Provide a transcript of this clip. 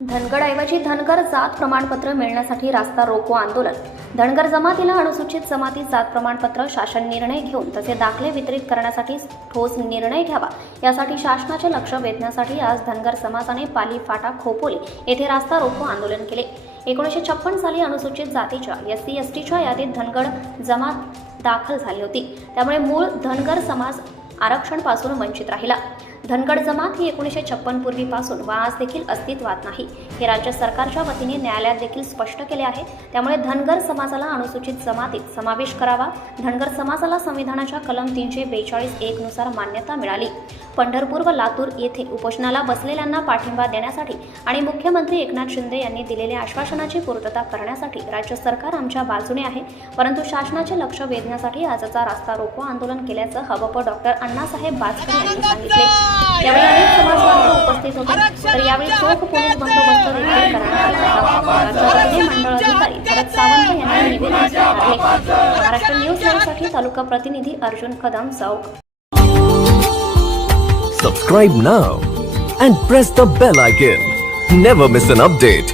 धनगडऐवजी धनगर जात प्रमाणपत्र मिळण्यासाठी रास्ता रोको आंदोलन. धनगर जमातीला अनुसूचित जमाती जात प्रमाणपत्र शासन निर्णय घेऊन तसे दाखले वितरित करण्यासाठी ठोस निर्णय घ्यावा. यासाठी शासनाचे लक्ष वेधण्यासाठी आज धनगर समाजाने पाली फाटा खोपोली येथे रास्ता रोको आंदोलन केले. एकोणीसशे छप्पन साली अनुसूचित जातीच्या एस सी एस टीच्या यादीत धनगड जमात दाखल झाली होती. त्यामुळे मूळ धनगर समाज आरक्षणपासून वंचित राहिला. धनगड जमात ही एकोणीसशे छप्पन पूर्वीपासून व आज देखील अस्तित्वात नाही. हे राज्य सरकारच्या वतीने न्यायालयात देखील स्पष्ट केले आहे. त्यामुळे धनगर समाजाला अनुसूचित जमातीत समावेश करावा. धनगर समाजाला संविधानाच्या कलम तीनशे बेचाळीस एक नुसार मान्यता मिळाली. पंढरपूर व लातूर येथे उपोषणाला बसलेल्यांना पाठिंबा देण्यासाठी आणि मुख्यमंत्री एकनाथ शिंदे यांनी दिलेल्या आश्वासनाची पूर्तता करण्यासाठी राज्य सरकार आमच्या बाजूने आहे. परंतु शासनाचे लक्ष वेधण्यासाठी आजचा रास्ता रोको आंदोलन केल्याचं हवप डॉक्टर अण्णासाहेब बाजकर यांनी सांगितले. यावेळी अनेक समाज बांधव उपस्थित होते. तर यावेळी चोख पोलीस बंदोबस्त देखील करण्यात आला. होता राज्याचे मंडळ अधिकारी भरत सावंत यांनी निवेदन स्वीकारले महाराष्ट्र न्यूज लाईव्हसाठी तालुका प्रतिनिधी अर्जुन कदम चौक. Subscribe now and press the bell icon. Never miss an update.